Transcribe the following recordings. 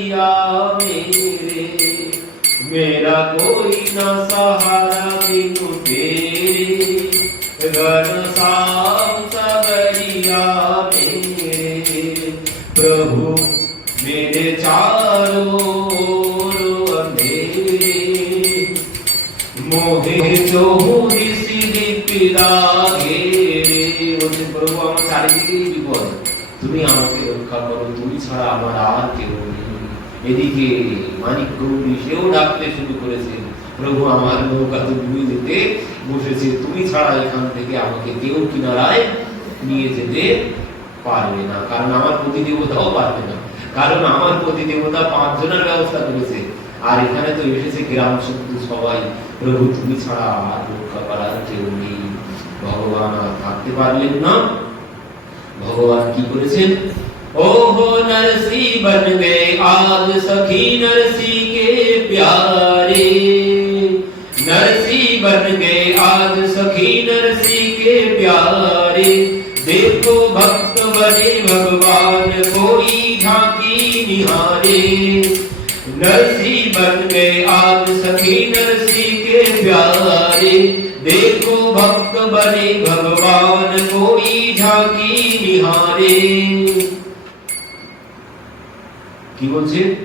सवरिया मेरे मेरा कोई न सहारा बिनु तेरे घनश्याम सवरिया मेरे प्रभु मेरे चारों ओर अंधेरे মোহে চৌরি সিঁড়ি পিলা ঘেরে বলছে প্রভু আমার চারিদিকেই বিপদ তুমি আমাকে এদিকে মানিক গৌরী সেও ডাকতে শুরু করেছে, প্রভু, আমার নৌকা তো ডুবে যেতে বসেছে, তুমি ছাড়া এখান থেকে আমাকে কেউ কিনারায় নিয়ে যেতে পারবে না, কারণ আমার প্রতি দেবতাও পারবে না, কারণ আমার প্রতি দেবতা পাঁচজনের ব্যবস্থা করেছে, আর এখানে তো এসেছে গ্রাম শুদ্ধ সবাই, প্রভু, তুমি ছাড়া আর রক্ষা করার কেউ নেই, ভগবান আর থাকতে পারলেন না, ভগবান কি করেছেন? ओहो नरसी बन गए आज सखी नरसी के प्यारे। नरसी बन गए आज सखी नरसी के प्यारे। देखो भक्त बने भगवान, कोई झांकी निहारे। नरसी बन गए आज सखी नरसी के प्यारे। देखो भक्त बने भगवान, कोई झांकी निहारे। कि वो सिर्फ़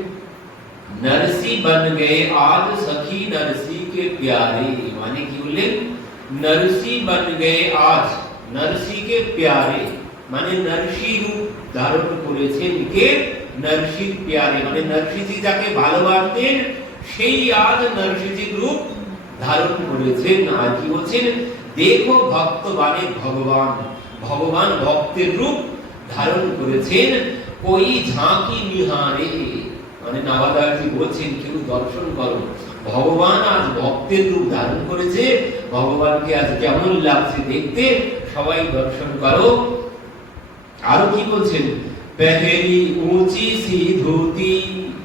नरसी बन गए आज सखी नरसी के प्यारे। माने कि उल्लेख नरसी बन गए आज नरसी के प्यारे। माने नरसी रूप धारण करे से इनके नरसी प्यारे। माने नरसी जी जाके ভালোবাসতে সেই আজ নরসি জি রূপ ধারণ করেছে না কি হচ্ছেন দেখো ভক্ত মানে ভগবান। ভগবান ভক্তের রূপ ধারণ করেছেন। ওই ঝাঁকি নিহারে মানে নাবাদারজি বলছেন, কেউ দর্শন করো। ভগবান আজ ভক্তের রূপ ধারণ করেছে। ভগবানকে আজ কেমন লাগছে দেখতে? সবাই দর্শন করো। আরও কি বলছেন? পেহেরি উঁচি সি ধুতি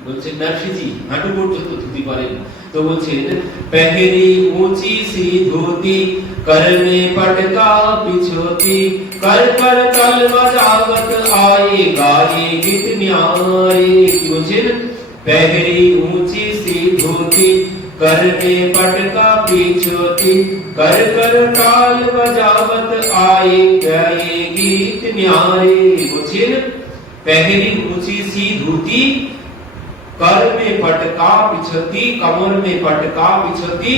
বলছেন, নরসিজি, হাঁটু পর্যন্ত ধুতি পরেন। তো বলছেন, পেহেরি উঁচি সি ধুতি करने पटका पिछोती कर कर कल मजावत आए गाए, गीत म्यारे क्यों जिन पहरी ऊँची सी धोती, करने पटका पिछोती कर कर काल मजावत आए गाए, गीत म्यारे मुझिन पहरी ऊँची सी धोती, कर में पटका पिछोती कमर में पटका पिछोती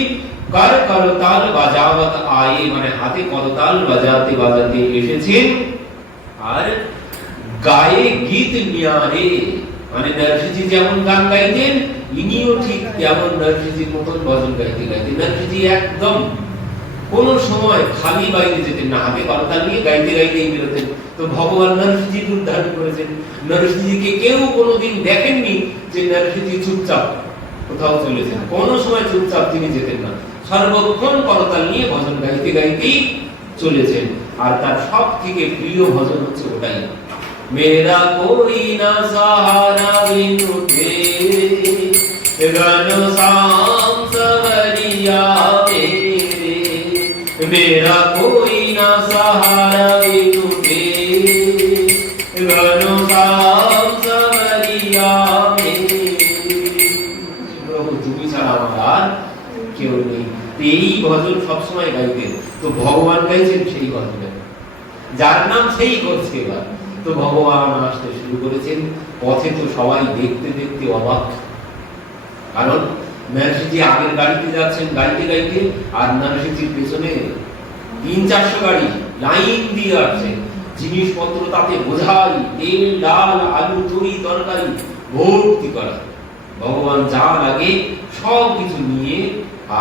কার করতাল বাজাবত আই মানে হাতে করতাল বাজাতে বাজাতে এসেছে। আর গায়ে গীত নিয়ারে মানে নরসিজি যেমন গান গাইতেন, ইনিও ঠিক তেমন নরসিজির মতন ভজন গাইতে গাইতেন। নরসিজি একদম কোন সময় খালি বাইরে যেতেন না, হাতে করতাল নিয়ে গাইতে গাইতেই বেরোতেন। তো ভগবান নরসিজি উদ্ধার করেছেন। নরসিজিকে কেউ কোনোদিন দেখেননি যে নরসিজি চুপচাপ কোথাও চলেছেন কোন সময় চুপচাপ তিনি যেতেন না। সর্বক্ষণ করতাল নিয়ে ভজন গাইতে গাইতেই চলেছেন। আর তার সব থেকে প্রিয় ভজন হচ্ছে ওটাই। মেরা করি না সাহারা বিনুতে রণ সাম সহরিয়া মেরা করি না সাহারা বিনুতে ভজন সবসময় গাইতেন। তো ভগবান গাইছেন সেই ভজনে যার নাম সেই করছে এবার। তো ভগবান আসতে শুরু করেছেন। পথে তো সবাই দেখতে দেখতে অবাক। কারণ নার্সিজি আগের গাড়িতে যাচ্ছেন গাইতে গাইতে আর নার্সিজির পেছনে তিন চারশো গাড়ি লাইন দিয়ে আসছে। জিনিসপত্র তাতে বোঝাই, তেল, ডাল, আলু, তরি, তরকারি, ভর্তি করা। ভগবান যা লাগে সব কিছু নিয়ে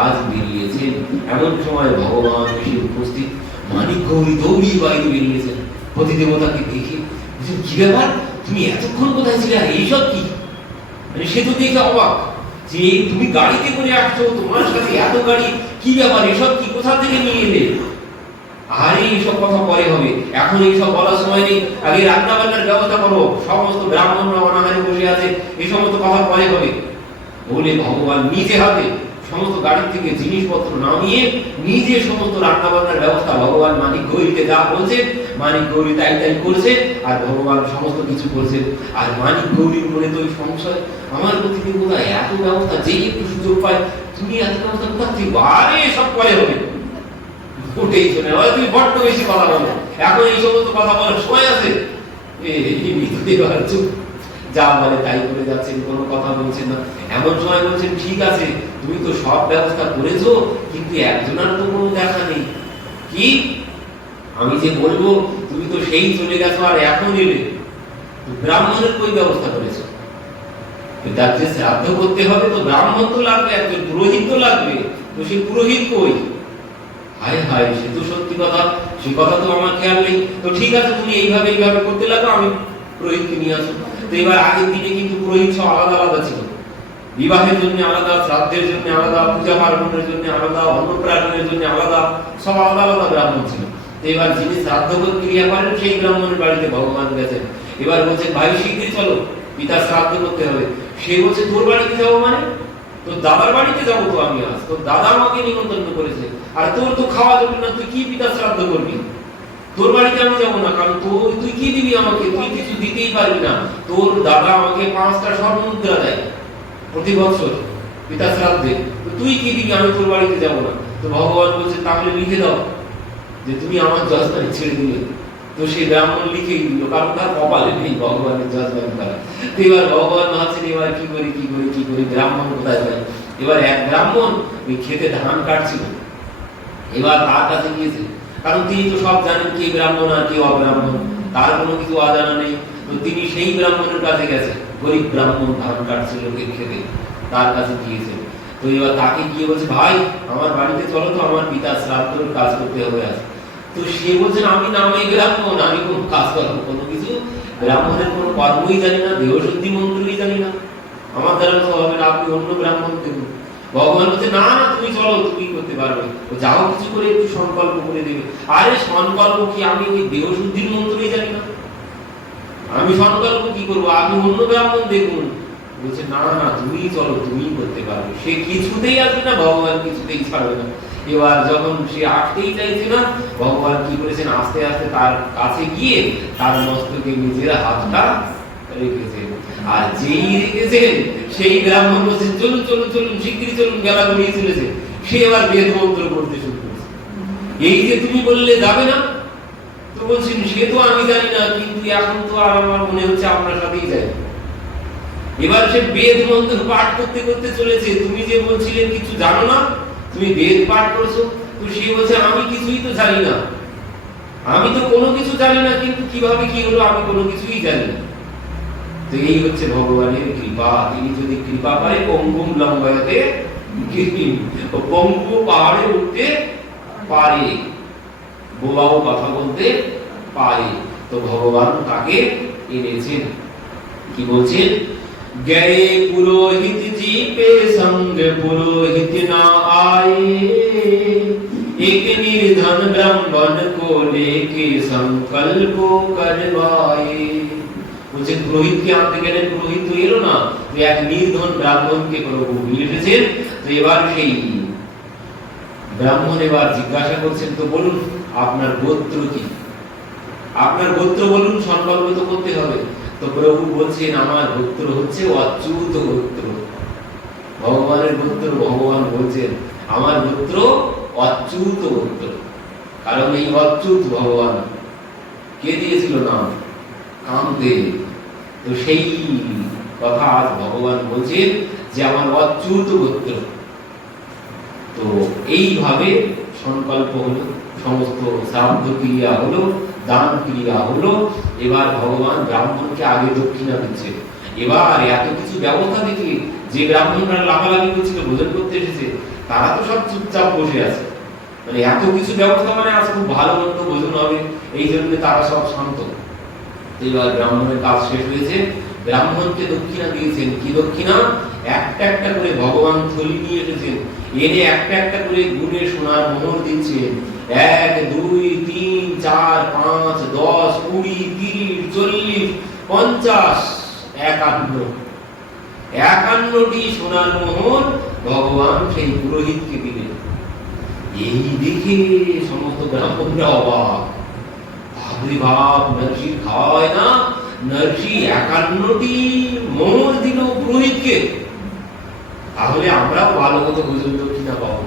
আজ বেরিয়েছেন এমন সময় ভগবান এসে উপস্থিত। মানিক গৌরী দৌড়ি বাইরে বেরিয়েছেন। প্রতি দেবতাকে দেখে কি ব্যাপার? তুমি এতক্ষণ কোথায় ছিলে আর এইসব কি? মানে সে তো দেখে অবাক যে তুমি গাড়িতে করে আসছো, তোমার সাথে এত গাড়ি, কি ব্যাপার? এসব কি? কোথা থেকে নিয়ে এলে? আরে এইসব কথা পরে হবে। এখন এইসব বলার সময় নেই। আগে রান্না বান্নার ব্যবস্থা করো। সমস্ত ব্রাহ্মণরা অনাহারে বসে আছে। এই সমস্ত কথা পরে হবে। বলে ভগবান নিজে হাতে সমস্ত গাড়ি থেকে জিনিসপত্র নামিয়ে নিজে সমস্ত রান্না বান্নার ব্যবস্থা ভগবান মানিক গৌরীকে যা বলছে, মানিক গৌরী তাই তাই করছে, আর ভগবান সমস্ত কিছু করছে। আর মানিক গৌরীর মনে তো ওই সংশয় আমার প্রতি কোথায় এত ব্যবস্থা যেই একটু সুযোগ পায়, তুমি এত ব্যবস্থা কোথা থেকে আরে সব পরে হবে। ওটাই শোনে তুমি বড্ড বেশি কথা বলো। এখন এই সমস্ত কথা বলার সময় আছে। এই চুপ। যা বলে তাই করে যাচ্ছেন, কোনো কথা বলছেন না। এমন সময় বলছেন, ঠিক আছে, তুমি তো সব ব্যবস্থা করেছ, কিন্তু একজনের তো কোনো দেখা নেই। কি? আমি যে বলব, তুমি তো সেই চলে গেছো আর এখন এলে? ব্রাহ্মণের কই ব্যবস্থা করেছ? তার যে শ্রাদ্ধ করতে হবে, তো ব্রাহ্মণ তো লাগবে, একজন পুরোহিত তো লাগবে। তো সেই পুরোহিত কই? হায় হায়, সে তো সত্যি কথা, সে কথা তো আমার খেয়াল নেই। তো ঠিক আছে, তুমি এইভাবে এইভাবে করতে লাগো, আমি পুরোহিতকে নিয়ে আসো তো এবার আগের দিনে কিন্তু পুরোহিত সব আলাদা আলাদা ছিল। বিবাহের জন্য আলাদা, শ্রাদ্ধের জন্য আলাদা, পূজা পার্বণের জন্য আলাদা জন্য আলাদা, সব আলাদা আলাদা ব্রাহ্মণ ছিল। এবার যিনি ক্রিয়া করেন, সেই ব্রাহ্মণের বাড়িতে ভগবান গেছেন। এবার বলছেন, ভাই, শীঘ্রই চলো পিতা শ্রাদ্ধ করতে হবে। সে বলছে, তোর বাড়িতে যাব মানে? তোর দাদার বাড়িতে যাব তো আমি আজ। তোর দাদা আমাকে নিমন্ত্রণ করেছে। আর তোর তো খাওয়া যাবে না, তুই কি পিতা শ্রাদ্ধ করবি? তোর বাড়িতে আমি যাব না, কারণ তোর তুই কি দিবি আমাকে? তুই কিছু দিতেই পারবি না। তোর দাদা আমাকে পাঁচটা স্বর্ণ মুদ্রা দেয় প্রতি বছর, পিতা শ্রাদ্ধে। তুই কি দিবি? আমি তোর বাড়িতে যাব না। তো ভগবান বলছে, তাহলে লিখে দাও যে তুমি আমার জজমানি ছেড়ে দিলে। তো সেই ব্রাহ্মণ লিখে দিল, কারণ তার কপালে নেই ভগবানের জজমানি করা এবার ভগবান ভাবছেন, এবার কি করি কি করি কি করি, ব্রাহ্মণ কোথায় যায়? এবার এক ব্রাহ্মণ ওই খেতে ধান কাটছিল। এবার তার কাছে গিয়েছে কারণ তিনি তো সব জানেন কি ব্রাহ্মণ আর কি অব্রাহ্মণ। তার কোনো কিছু অজানা নেই। তো তিনি সেই ব্রাহ্মণের কাছে গেছে গরিব ব্রাহ্মণ ধান কাটছিল লোকের খেতে। তার কাছে গিয়েছে তো এবার তাকে গিয়ে বলছে, ভাই, আমার বাড়িতে চলো তো, আমার পিতা শ্রাদ্ধের কাজ করতে হবে আজ তো সে বলছেন আমি নামে ব্রাহ্মণ, আমি কোনো কাজ করব কোনো কিছু ব্রাহ্মণের কোনো কর্মই জানি না, দেহশুদ্ধি মন্ত্রই জানি না। আমার দ্বারা তো হবে না, আপনি অন্য ব্রাহ্মণ দেখুন ভগবান বলছে, না না, তুমি চলো, তুমি করতে পারবে ও যাও কিছু করে, একটু সংকল্প করে দেবে। আরে, সংকল্প কি? আমি ওই দেহ শুদ্ধির মন্ত্রই জানি না? আমি সংকল্প কি করব? আমি অন্য ব্রাহ্মণ দেখুন। বলছে, না না, তুমি চলো, তুমি করতে পারবে। সে কিছুতেই আসবে না, ভগবান কিছুতেই ছাড়বে না। এবার যখন সে আসতেই চাইছে না, ভগবান কি করেছেন? আস্তে আস্তে তার কাছে গিয়ে তার মস্তকে নিজের হাতটা রেখেছেন। আর যেই রেখেছেন, সেই ব্রাহ্মণ বলছে চলুন চলুন চলুন চলুন বেলা গড়িয়ে চলেছে সে এবার বেদ মন্ত্র পড়তে শুরু করেছে। এই যে তুমি বললে যাবে না তো সে তো আমি জানি না, কিন্তু এখন তো আর আমার মনে হচ্ছে আপনার সাথেই যাই। এবার সে বেদ মন্ত্র পাঠ করতে করতে চলেছে। তুমি যে বলছিলে কিছু জানো না, তুমি বেদ পাঠ করছ, তো সে বলছে, আমি কিছুই তো জানি না। আমি তো কোনো কিছু জানি না, কিন্তু কীভাবে কি হলো, আমি কোনো কিছুই জানি না। তো এই হচ্ছে ভগবানের কৃপা তিনি যদি কৃপা করে পঙ্গুম লম্বায়তে গিরিম ও পঙ্গু পাহাড়ে উঠতে পারে বোবাও কথা বলতে পারে তো ভগবান তাকে এনেছেন কি বলছেন गए पुरोहित जी पे संग पुरोहित ना आए एक निर्धन ब्राह्मण को लेके संकल्प करवाए বলছে পুরোহিতকে আনতে গেলেন পুরোহিত তো এলো না। তো এক নির্ধন ব্রাহ্মণকে প্রভু নিয়ে এসেছেন তো এবার সেই ব্রাহ্মণ এবার জিজ্ঞাসা করছেন, তো বলুন, আপনার গোত্র কি? আপনার গোত্র বলুন সংকল্প তো করতে হবে। তো প্রভু বলছেন, আমার গোত্র হচ্ছে অচ্যুত গোত্র। ভগবানের গোত্র, ভগবান বলছেন, আমার গোত্র অচ্যুত গোত্র। কারণ এই অচ্যুত ভগবান কে দিয়েছিল নাম? কামদেব। তো সেই কথা আজ ভগবান বলছেন যে আমার অচ্যুত গোত্র। তো এইভাবে সংকল্প হলো, সমস্ত শ্রাদ্ধ ক্রিয়া হলো, দান ক্রিয়া হলো। এবার ভগবান ব্রাহ্মণকে আগে দক্ষিণা দিচ্ছে। এবার এত কিছু ব্যবস্থা দেখে যে ব্রাহ্মণরা লাফালাফি করছিল, ভোজন করতে এসেছে, তারা তো সব চুপচাপ বসে আছে। মানে এত কিছু ব্যবস্থা মানে আজ খুব ভালো মন্দ ভোজন হবে, এই জন্য তারা সব শান্ত। তো এবার ব্রাহ্মণের কাজ শেষ হয়েছে। ব্রাহ্মণকে দক্ষিণা দিয়েছেন। কি দক্ষিণা? একটা একটা করে ভগবান থলি নিয়ে এসেছেন। এনে একটা একটা করে গুণে সোনার মোহর এক, দুই, তিন, চার, পাঁচ, দশ, কুড়ি, তিরিশ, চল্লিশ, পঞ্চাশ। একান্ন। একান্নটি সোনার মোহর ভগবান সেই পুরোহিতকে দিলেন। এই দেখে সমস্ত ব্রাহ্মণরা অবাক। তাহলে আমরাও ভালো ভোজন দক্ষিণা পাবো।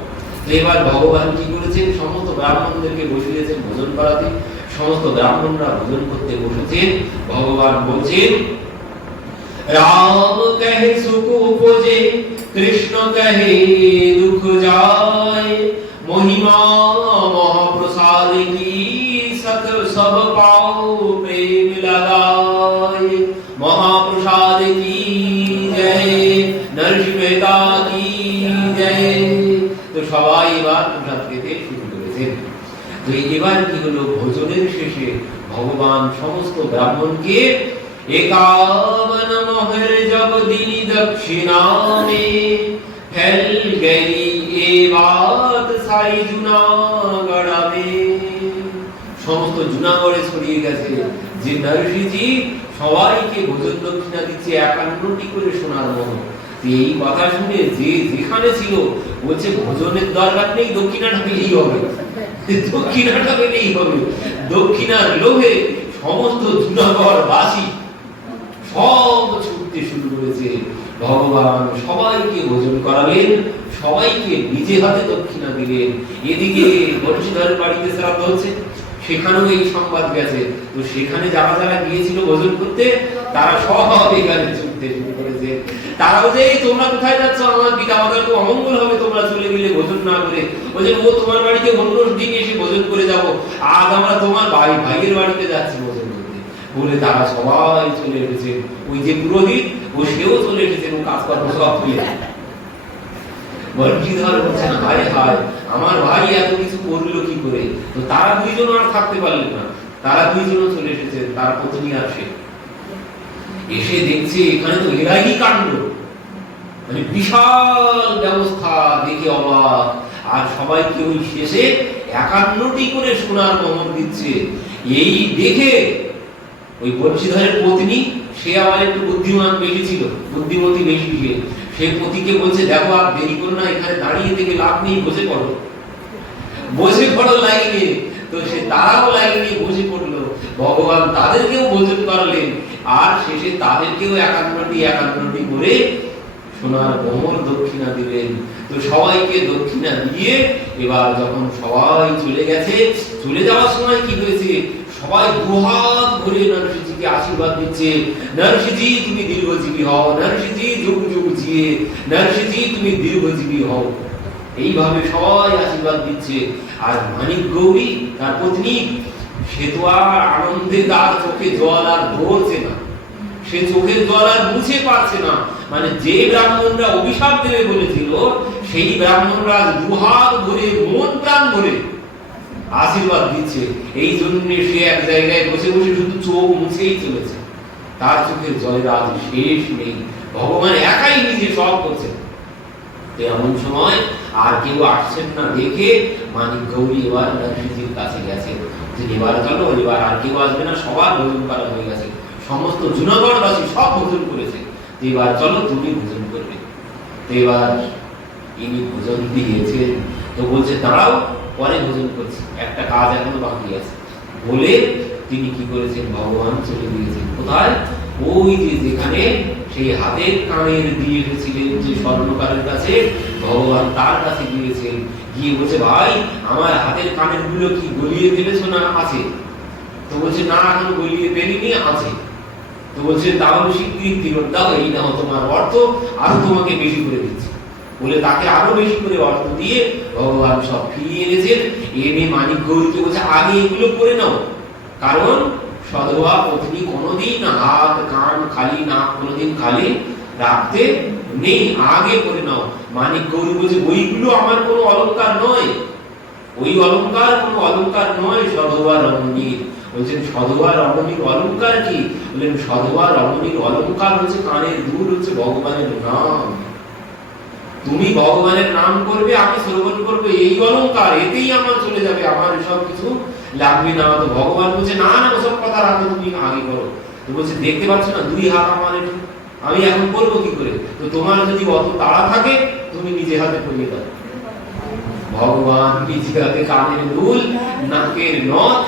এবার ভগবান কি করেছেন? সমস্ত ব্রাহ্মণদেরকে বসিয়েছেন ভোজন করাতে। সমস্ত ব্রাহ্মণরা ভোজন করতে বসেছেন। ভগবান বলছেন, রাম কহে সুখ উপজে, কৃষ্ণ কহে দুঃখ যায়। মহিমা মহাপ্রসাদ কি সক সব পাও প্রেম লাগায় মহাপ্রসাদ কি জয় নরসি মেহতা কি জয় তো সবাই এবার প্রসাদ খেতে শুরু করেছেন তো এবার কি হলো ভোজনের শেষে ভগবান সমস্ত ব্রাহ্মণকে एकावन मोहर जब दिन दक्षिणा में फैल गई ये बात सारी जुनागढ़ में সমস্ত জুনাগড়ে ছড়িয়ে গেছে। যে নরসিজি সবাইকে ভোজন দক্ষিণা দিচ্ছে, একান্নটি করে শোনার মতো এই কথা শুনে যে যেখানে ছিল বলছে, ভোজনের দরকার নেই, দক্ষিণাটা পেলেই হবে। দক্ষিণাটা পেলেই হবে। দক্ষিণার লোভে সমস্ত জুনাগড় বাসী সব ছুটতে শুরু করেছে। ভগবান সবাইকে ভোজন করালেন, সবাইকে নিজে হাতে দক্ষিণা দিলেন। এদিকে বংশীধর বাড়িতে শ্রাদ্ধ হচ্ছে। সেখানেও এই সংবাদ গেছে। তো সেখানে যারা যারা গিয়েছিল ভোজন করতে, তারা সব এখানে ছুটতে শুরু করেছে। তারাও যে তোমরা কোথায় যাচ্ছ? আমার পিতা মাতার তো অমঙ্গল হবে, তোমরা চলে গেলে ভোজন না করে। বলছে ও তোমার বাড়িতে অন্য দিন এসে ভোজন করে যাব। আজ আমরা তোমার ভাই, ভাইয়ের বাড়িতে যাচ্ছি ভোজন করতে। বলে তারা সবাই চলে এসেছে। ওই যে পুরোহিত, ও সেও চলে এসেছে ও কাজ কর্ম সব তুলে বর্গীধর বলছেন, হায় হায় আমার ভাই এত কিছু করল কি করে? তো তারা দুইজন আর থাকতে পারলেন না। তারা দুইজন চলে এসেছে, তার পত্নী আসে। এসে দেখছে এখানে তো এরাই কাণ্ড? মানে বিশাল ব্যবস্থা দেখে অবাক। আর সবাইকে ওই শেষে একান্নটি করে সোনার মোহর দিচ্ছে। এই দেখে ওই বংশীধরের পত্নী, সে আবার একটু বুদ্ধিমান বেশি ছিল, বুদ্ধিমতী বেশি সে। সে পতিকে বলছে, দেখো, আর দেরি করো না, এখানে দাঁড়িয়ে থেকে লাভ নেই, বসে পড়ো। বসে পড়ো লাইনে। তো সে তারাও লাইনে বসে পড়ল। ভগবান তাদেরকেও ভোজন করালেন আর শেষে তাদেরকেও একান্নটি একান্নটি করে সোনার মোহর দক্ষিণা দিলেন। তো সবাইকে দক্ষিণা দিয়ে এবার যখন সবাই চলে গেছে, চলে যাওয়ার সময় কি হয়েছে? সবাই দুহাত ভরে নরসিংহকে আশীর্বাদ দিচ্ছে। নরসিংহজি তুমি দীর্ঘজীবী হও। নরসিংহজি যুগ যুগ জিয়ে। নরসিংহজি তুমি দীর্ঘজীবী হও। এইভাবে সবাই আশীর্বাদ দিচ্ছে। আর মানিক গৌরী, তার পত্নী, সে তো আর আনন্দে তার চোখে জল আর ধরছে না। সে চোখের জল আর মুছে পারছে না। মানে যে ব্রাহ্মণরা অভিশাপ দেবে বলেছিল, সেই ব্রাহ্মণরা দুহাত ভরে মন প্রাণ ভরে আশীর্বাদ দিচ্ছে। এই জন্য সে এক জায়গায় বসে বসে শুধু চোখ মুছেই চলেছে। তার চোখের জলের আজ শেষ নেই। ভগবান একাই নিজে সব করছেন। এমন সময় আর কেউ আসছেন না দেখে মানিক গৌরী এবার নরসিংহজির কাছে গেছে। যে এবার চলো এবার আর কেউ আসবে না, সবার ভোজন করা হয়ে গেছে। সমস্ত জুনাগড়বাসী সব ভোজন করেছে। এবার চলো, তুমি ভোজন করবে। এবার ইনি ভোজন দিয়েছেন। তো বলছে, দাঁড়াও পরে ভোজন করছি। একটা কাজ এখনও বাকি আছে। বলে তিনি কি করেছেন? ভগবান চলে গিয়েছেন। কোথায়? ওই যে যেখানে সেই হাতের কানের দিয়ে এসেছিলেন যে স্বর্ণকারের কাছে, ভগবান তার কাছে গিয়েছেন। গিয়ে বলছে, ভাই, আমার হাতের কানেরগুলো কি গলিয়ে ফেলেছো না আছে? তো বলছে, না, এখন গলিয়ে ফেলিনি, আছে। তো বলছে, তাহলে স্বীকৃতি দিল দাও, এই নাও তোমার অর্থ, আরও তোমাকে বেশি করে দিচ্ছি। বলে তাকে আরও বেশি করে অর্থ দিয়ে ভগবান সব ফিরিয়ে এনেছেন। এনে মানিক গৌরীকে বলছে, আগে এগুলো করে নাও। কারণ সধবা পত্নী কোনোদিন হাত, কান, খালি, নাক কোনোদিন খালি রাখতে নেই। আগে করে নাও। মানিক গৌরী বলছে, ওইগুলো আমার কোনো অলংকার নয়। ওই অলংকার কোনো অলংকার নয় সধবা রমণীর। বলছেন সধবা রমণীর অলংকার কি? বললেন সধবা রমণীর অলংকার হচ্ছে কানের দুল, হচ্ছে ভগবানের নাম। তুমি ভগবানের নাম করবে, আমি শ্রবণ করব, এই অলংকার এতেই আমার চলে যাবে, আমার সব কিছু লাগবে না। তো ভগবান বলছে, না না, ওসব কথা রাখো, তুমি আগে করো। তো বলছে, দেখতে পাচ্ছ না, দুই হাত আমার আমি এখন করব কি করে? তো তোমার যদি অত তাড়া থাকে, তুমি তুমি নিজে হাতে পরিয়ে দাও। ভগবান নিজে হাতে কানের দুল, নাকের নথ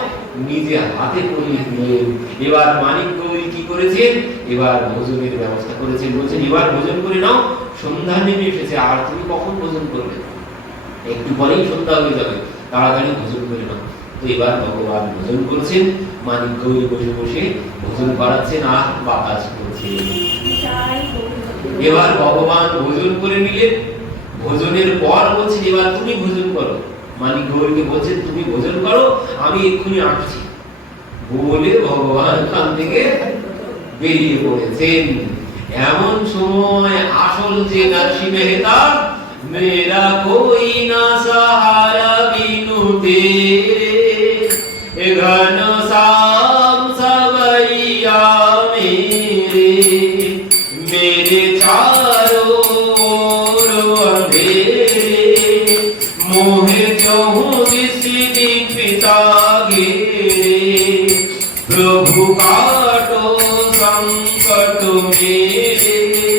নিজে হাতে পরিয়ে দিলেন। এবার মানিক গৌরী করেছেন, এবার ভোজনের ব্যবস্থা করেছেন, বলছেন, এবার ভোজন করে নাও, সন্ধ্যা নেমে এসেছে, আর তুমি কখন ভোজন করবে? একটু পরেই সন্ধ্যা হয়ে যাবে, তাড়াতাড়ি ভোজন করে নাও। তো এবার ভগবান ভোজন করছেন, মানিক গৌরী বসে বসে ভোজন করাচ্ছেন আর বাতাস এবার ভগবান ভোজন করে নিলেন, ভোজনের পর বলছেন, এবার তুমি ভোজন করো। মালিক গৌরীকে বলছেন, তুমি ভোজন করো, আমি এক্ষুনি আসছি। বলে ভগবান খান থেকে বেরিয়ে পড়েছেন এমন সময় আসল যে নাসি মেহতা মেরা কোই না সাহারা বিনু তেরে ঘন তুমি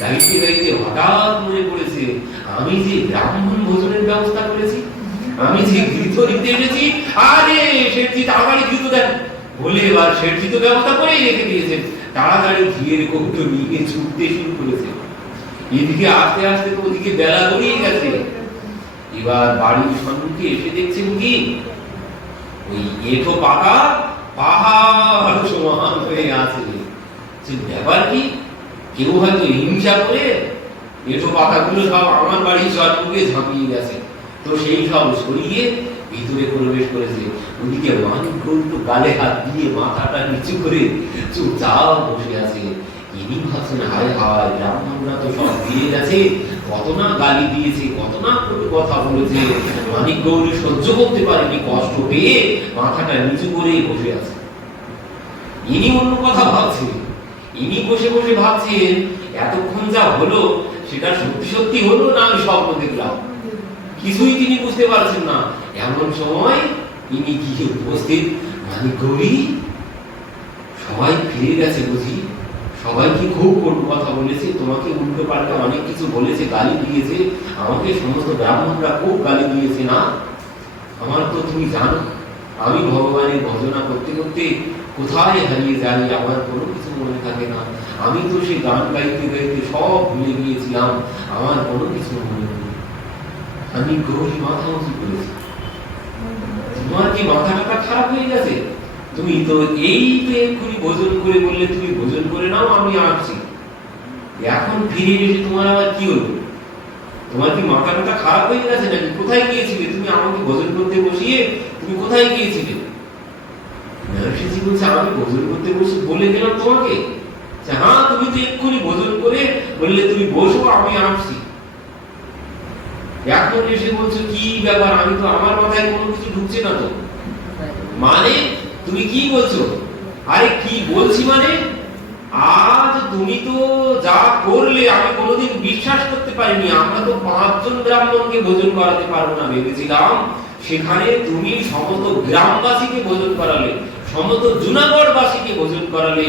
গাইতে গাইতে হঠাৎ মনে পড়েছে। আমি যে ব্রাহ্মণ ভোজনের ব্যবস্থা করেছি, আমি যে ঘৃত নিতে এনেছি আরে শেঠজি তাড়াতাড়ি ঘৃত দেন বলে এবার শেঠজি তো ব্যবস্থা করেই রেখে দিয়েছেন তাড়াতাড়ি ঘিয়ের কৌটো নিয়ে ছুটতে শুরু করেছে। এদিকে আস্তে আস্তে তো ওদিকে বেলা গড়িয়ে গেছে। এবার বাড়ির সম্মুখে এসে দেখছেন কি ওই এঠো পাকা পাহাড় সমান হয়ে আছে। ব্যাপার কি? কেউ হয়তো হিংসা করে এঠো পাতাগুলো সব আমার বাড়ির জন্মকে ঝাঁপিয়ে গেছে। তো সেই সব সরিয়ে ভিতরে প্রবেশ করেছে। ওদিকে মানিক গালে হাত দিয়ে মাথাটা নিচু করে চুপচাপ বসে আছে। ইনি ভাবছেন, হায় হায় ব্রাহ্মণরা তো সব দিয়ে গেছে। কত না গালি দিয়েছে, কত না কথা বলেছে। মানিক গৌরী সহ্য করতে পারেনি, কষ্ট পেয়ে মাথাটা নিচু করে বসে আছে। ইনি অন্য কথা ভাবছেন ইনি বসে বসে ভাবছেন, এতক্ষণ যা হলো, সেটা সত্যি সত্যি হলো না আমি স্বপ্ন দেখলাম কিছুই তিনি বুঝতে পারছেন না। এমন সময় ইনি গিয়ে উপস্থিত মানিক গৌরী, সবাই ফিরে গেছে বুঝি? সবাই কি খুব কটু কথা বলেছে? তোমাকে উল্টো পাল্টা অনেক কিছু বলেছে, গালি দিয়েছে। আমাকে সমস্ত ব্রাহ্মণরা খুব গালি দিয়েছে না? আমার তো তুমি জানো, আমি ভগবানের ভজনা করতে করতে কোথায় হারিয়ে যাই আমার কোনো কিছু মনে থাকে না। আমি তো সেই গান গাইতে গাইতে সব ভুলে গিয়েছিলাম, আমার কোনো কিছু মনে নেই। আমি গৌরী মাথা উঁচু করেছি? তোমার কি মাথা টাথা খারাপ হয়ে গেছে? তুমি তো এই তো এক্ষুনি ভোজন করে বললে, তুমি ভোজন করে নাও, আমি আসছি। এখন ফিরে এসে তোমার আবার কি হলো? তোমার কি মাথা টাথা খারাপ হয়ে গেছে নাকি? কোথায় গিয়েছিলে? তুমি আমাকে ভোজন করতে বসিয়ে তুমি কোথায় গিয়েছিলে? বলছে ভোজন করতে বসে বলে গেলাম তোমাকে হ্যাঁ তুমি তো এক্ষুনি ভোজন করে বললে তুমি বসো, আমি আসছি। এখন এসে বলছো, কি ব্যাপার? আমি তো আমার মাথায় কোনো কিছু ঢুকছে না তো। মানে তুমি কি বলছো? আরে, কি বলছি মানে? আজ তুমি তো যা করলে আমি কোনোদিন বিশ্বাস করতে পারিনি। আমরা তো পাঁচজন ব্রাহ্মণকে ভোজন করাতে পারব না, ভেবেছিলাম। সেখানে তুমি সমস্ত গ্রামবাসীকে ভোজন করালে। সমস্ত জুনাগড়বাসীকে ভোজন করালে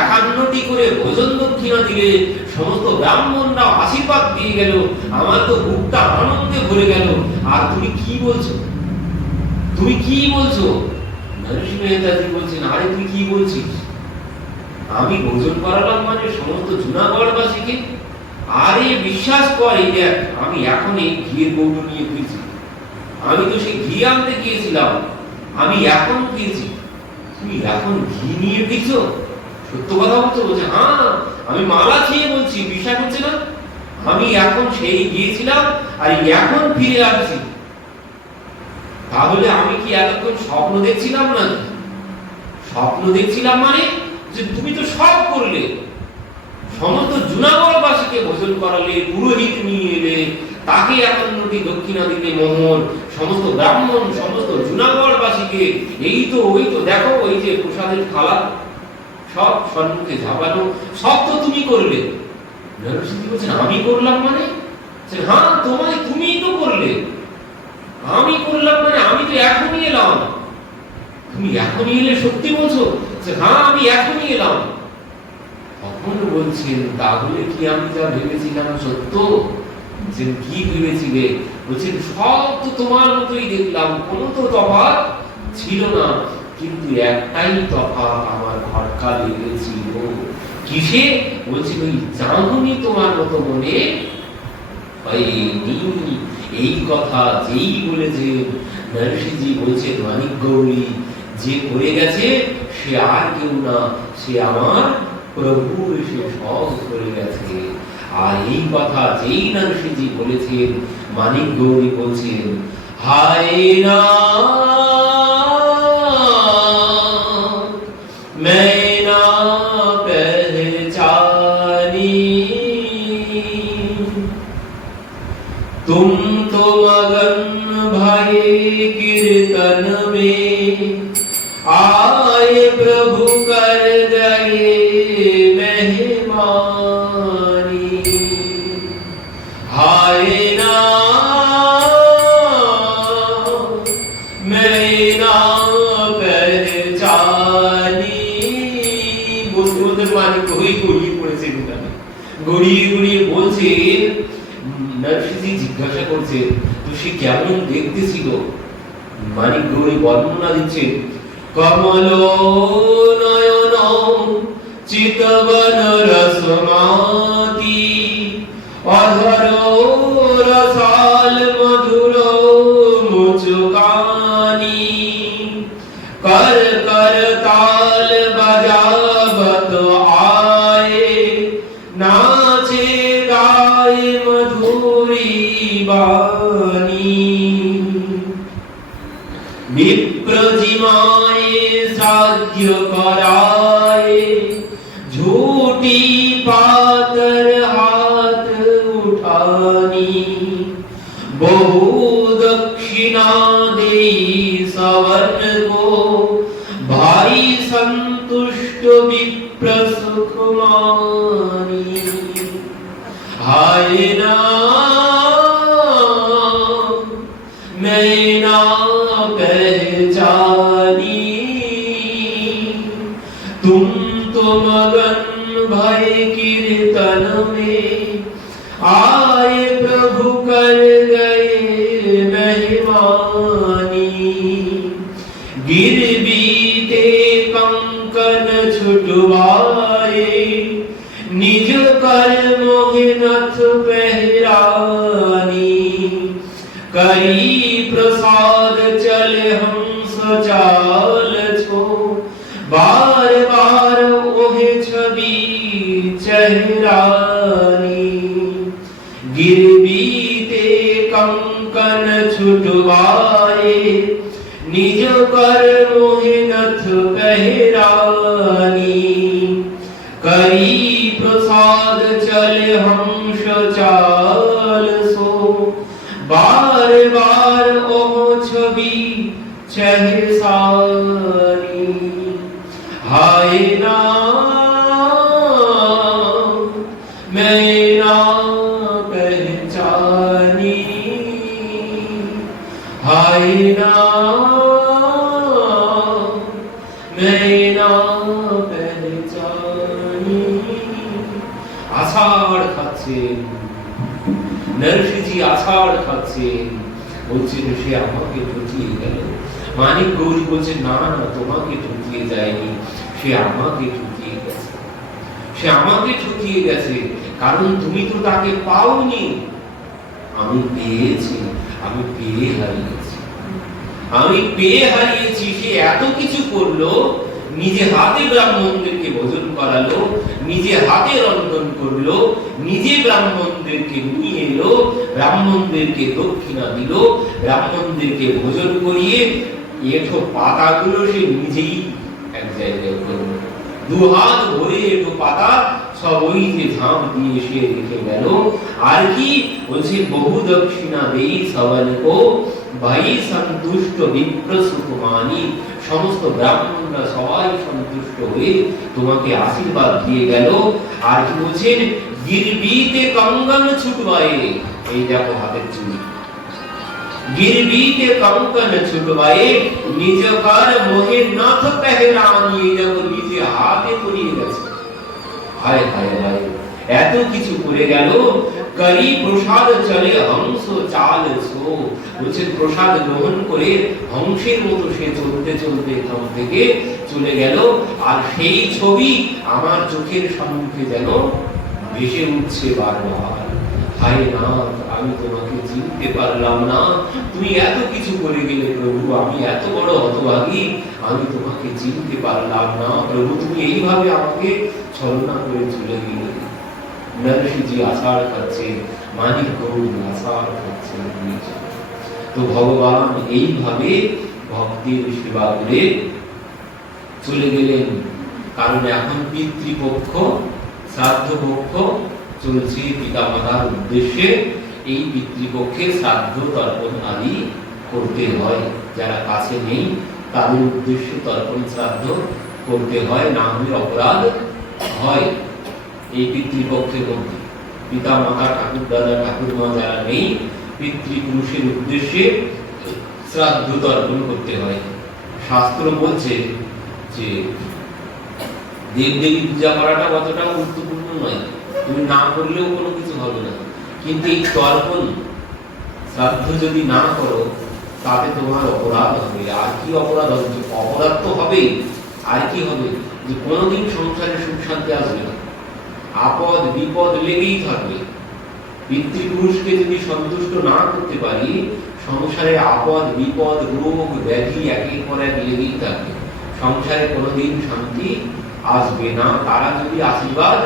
একান্নটি করে ভোজন দক্ষিণা দিলে সমস্ত ব্রাহ্মণরা আশীর্বাদ দিয়ে গেল, আমার তো বুকটা আনন্দে ভরে গেল। আর তুমি কি বলছো? তুমি কি বলছো? নরসিংহ মেহতাজি বলছেন, আরে তুই কি বলছিস? আমি ভোজন করালাম মানে সমস্ত জুনাগড়বাসীকে? আরে বিশ্বাস কর, এই দেখ, আমি এখন এই ঘিয়ের কৌটো নিয়ে ফিরছি। আমি তো সেই ঘি আনতে গিয়েছিলাম। আমি এখন গিয়েছি তুমি এখন ঘি নিয়ে সত্য কথা বলছো হ্যাঁ আমি মালা খেয়ে বলছি বিশ্বাস হচ্ছে না, আমি এখন সেই গিয়েছিলাম আর এখন ফিরে আসছি। তাহলে আমি কি এতক্ষণ স্বপ্ন দেখছিলাম না স্বপ্ন দেখছিলাম মানে যে তুমি তো সব করলে। সমস্ত জুনাগড়বাসীকে ভোজন করালে, পুরোহিত নিয়ে এলে তাকে একান্নটি দক্ষিণা দিতে মোহন সমস্ত ব্রাহ্মণ সমস্ত জুনাগড়বাসীকে এই তো ওই তো দেখো ওই যে প্রসাদের থালা সব সম্মুখে ঝাপানো সব তো তুমি করলে। নরসিংহ বলছেন আমি করলাম মানে? হ্যাঁ তোমায় তুমিই তো করলে। আমি করলাম মানে আমি তো এখনই এলাম। তুমি এখনই এলে সত্যি বলছে, হ্যাঁ আমি এখনই এলাম। তখন বলছেন তাহলে কি আমি যা ভেবেছিলাম সত্য? বলছেন কি সব তো তোমার মতোই দেখলাম, কোনো তো তফাৎ ছিল না। কিন্তু একটাই তফাৎ আমার লেগেছিল। কিসে? ওই তোমার মতো মনে হয়নি। এই কথা যেই বলেছে নরসিংহজি বলছে মানিক গৌরী, যে করে গেছে, সে আর কেউ না, সে আমার প্রভু এসে সব করে গেছে। আর এই কথা যেই নরসিংহজি বলেছেন মানিক গৌরী বলছেন হায় না मैं ना पहचानी तुम तो मगन भये कीर्तन में आए प्रभु कर সে কেমন দেখতে ছিল মানিক গৌরী বর্ণনা দিচ্ছেন কমল নয়ন চিতবন রসমাতি অধর রসাল মধুর মুচুকানি কর কর তাল বাজাবত আয়ে, নাচে গায় মধুরী বা বিপ্রজিময়ে সাহায্য করা। to do all তোমাকে যায়নি সে আমাকে সে আমাকে গেছে কারণ তুমি তো তাকে পাওনি আমি পেয়েছি, আমি পেয়ে হারিয়েছি। আমি পেয়ে হারিয়েছি, সে এত কিছু করল, নিজে হাতে ব্রাহ্মণদেরকে ভোজন করালো, নিজে হাতে রন্ধন করল, নিজে ব্রাহ্মণদেরকে নিয়ে এলো, ব্রাহ্মণদেরকে দক্ষিণা দিল, ব্রাহ্মণদেরকে ভোজন করিয়ে এঠো পাতাগুলো সে নিজেই এক জায়গায় করল দু হাত ভরে এঠো পাতা, সব ওই যে ঝাঁপ দিয়ে এসে রেখে গেল। আর কি? বলছে, বহু দক্ষিণা দেই সবল বাই সন্তুষ্ট বিপ্র সুকুমানি সমস্ত ব্রাহ্মণরা সবাই সন্তুষ্ট হয়ে তোমাকে আশীর্বাদ দিয়ে গেল। আর বলছেন গিরবিতে কঙ্গন ছুটবায়ে। এই দেখো হাতের চুড়ি। গিরবিতে কঙ্কন ছুটবায়ে নিজকার মোহে নথ পেহরানি এই দেখো নিজে হাতে পরিয়ে গেছে। হায় হায় হায়, এত কিছু করে গেল। করি প্রসাদ চলে হংস চাল সো। বলছে, প্রসাদ গ্রহণ করে হংসের মতো সে চলতে চলতে এখান থেকে চলে গেল। আর সেই ছবি আমার চোখের সম্মুখে যেন ভেসে উঠছে বারবার। হায় আমি তোমাকে চিনতে পারলাম না। তুমি এত কিছু করে গেলে প্রভু, আমি এত বড় হতভাগী, আমি তোমাকে চিনতে পারলাম না। প্রভু, তুমি এইভাবে আমাকে ছলনা করে চলে গেলে। নরসিংহজি আষাঢ় খাচ্ছে মানিক গৌর আষাঢ় খাচ্ছে তো ভগবান এইভাবে ভক্তির সেবা করে চলে গেলেন। কারণ এখন পিতৃপক্ষ শ্রাদ্ধ পক্ষ চলছে পিতামাতার উদ্দেশ্যে। এই পিতৃপক্ষে শ্রাদ্ধ তর্পণ আদি করতে হয়। যারা কাছে নেই, তাদের উদ্দেশ্যে তর্পণ শ্রাদ্ধ করতে হয়। না হলে অপরাধ হয়। এই পিতৃপক্ষের মধ্যে। পিতা মাতা ঠাকুর দাদা ঠাকুরমা যারা নেই, পিতৃপুরুষের উদ্দেশ্যে শ্রাদ্ধ তর্পণ করতে হয়। শাস্ত্র বলছে যে দেবদেবী পূজা করাটা কতটা গুরুত্বপূর্ণ নয়। তুমি না করলেও কোনো কিছু হবে না। কিন্তু এই তর্পণ, শ্রাদ্ধ যদি না করো, তাতে তোমার অপরাধ হবে। আর কি অপরাধ হবে? অপরাধ তো হবেই। আর কি হবে? যে কোনোদিন সংসারে সুখ শান্তি আসবে না। আপদ, বিপদ লেগেই থাকবে। পিতৃপুরুষকে যদি সন্তুষ্ট না করতে পারি, সংসারে আপদ, বিপদ, রোগ, ব্যাধি একের পর এক লেগেই থাকবে। সংসারে কোনোদিন শান্তি আসবে না। তারা যদি আশীর্বাদ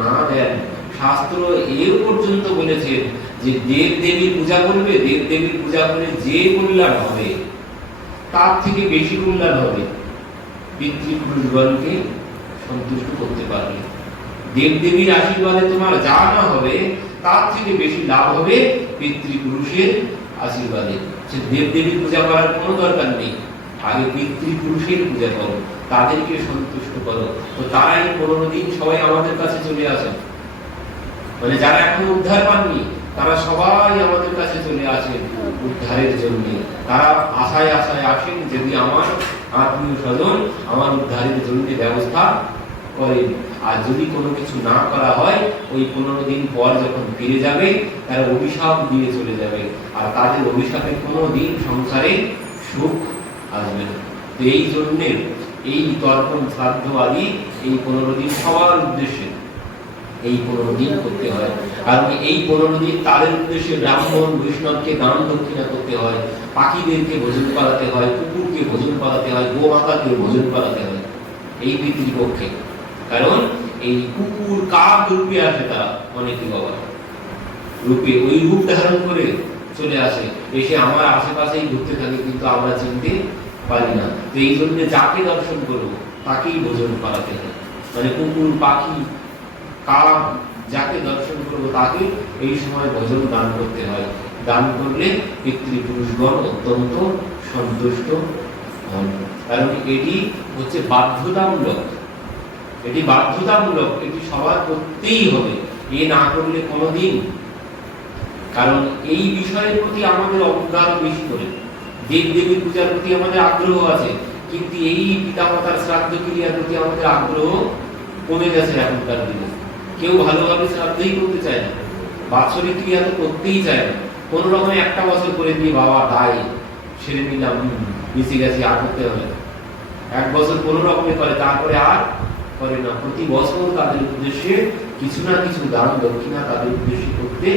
না দেন, শাস্ত্র এও পর্যন্ত বলেছেন যে দেব দেবীর পূজা করবে দেব দেবীর পূজা করে যে কল্যাণ হবে, তার থেকে বেশি কল্যাণ হবে। পিতৃপুরুষগণকে সন্তুষ্ট করতে পারবে। দেব দেবীর আশীর্বাদে তোমার যা না হবে, তার থেকে বেশি লাভ হবে পিতৃপুরুষের আশীর্বাদে। সে দেব দেবীর পূজা করার কোনো দরকার নেই। আগে পিতৃপুরুষের পূজা করো, তাদেরকে সন্তুষ্ট করো। তো তারাই পনেরো দিন সবাই আমাদের কাছে চলে আসেন মানে যারা এখন উদ্ধার পাননি, তারা সবাই আমাদের কাছে চলে আসেন উদ্ধারের জন্য। তারা আশায় আশায় আসেন, যদি আমার আত্মীয় স্বজন আমার উদ্ধারের জন্য ব্যবস্থা করেন। আর যদি কোনো কিছু না করা হয়, ওই পনেরো দিন পর যখন ফিরে যাবে, তারা অভিশাপ দিয়ে চলে যাবে। আর তাদের অভিশাপে কোনো দিন সংসারে সুখ আসবে না। তো এই জন্যে এই তর্পণ, শ্রাদ্ধ আদি এই পনেরো দিন সবার উদ্দেশ্যে, এই পনেরো দিন করতে হয়। কারণ এই পনেরো দিন তাদের উদ্দেশ্যে ব্রাহ্মণ, বৈষ্ণবকে দান দক্ষিণা করতে হয়, পাখিদেরকে ভোজন করাতে হয়, কুকুরকে ভোজন করাতে হয় গোমাতাকে ভোজন করাতে হয়, এই পিতৃপক্ষে কারণ এই কুকুর কাক রূপে আসে তারা অনেকে বাবা রূপে ওই রূপ ধারণ করে চলে আসে। এসে আমার আশেপাশেই ঘুরতে থাকে, কিন্তু আমরা চিনতে পারি না। তো এই জন্য যাকে দর্শন করব, তাকেই ভোজন করাতে হয় মানে কুকুর, পাখি, কাক, যাকে দর্শন করব, তাকে এই সময় ভোজন দান করতে হয়। দান করলে পিতৃপুরুষগণ অত্যন্ত সন্তুষ্ট হন। কারণ এটি হচ্ছে বাধ্যতামূলক। এটি বাধ্যতামূলক, এটি সবার করতেই হবে। এ না করলে কোনোদিন। কারণ এই বিষয়ের প্রতি আমাদের অবজ্ঞা বেশি করে। দেব দেবীর পূজার প্রতি আমাদের আগ্রহ আছে, কিন্তু এই পিতামাতার শ্রাদ্ধ ক্রিয়ার প্রতি আমাদের আগ্রহ কমে গেছে এখনকার দিনে। কেউ ভালোভাবে শ্রাদ্ধই করতে চায় না। বাৎসরিক ক্রিয়া তো করতেই চায় না। কোনো রকম একটা বছর করে দিয়ে বাবা দায় ছেড়ে নিলাম বেঁচে গেছি, আর করতে হবে। এক বছর কোনো রকমে করে, তারপরে আর করে না। প্রতি বছর তাদের উদ্দেশ্যে কিছু না কিছু দান দক্ষিণা তাদের উদ্দেশ্যে করতে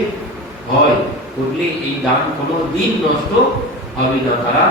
হয়। করলে এই দান কোনো দিন নষ্ট হবে না। তারা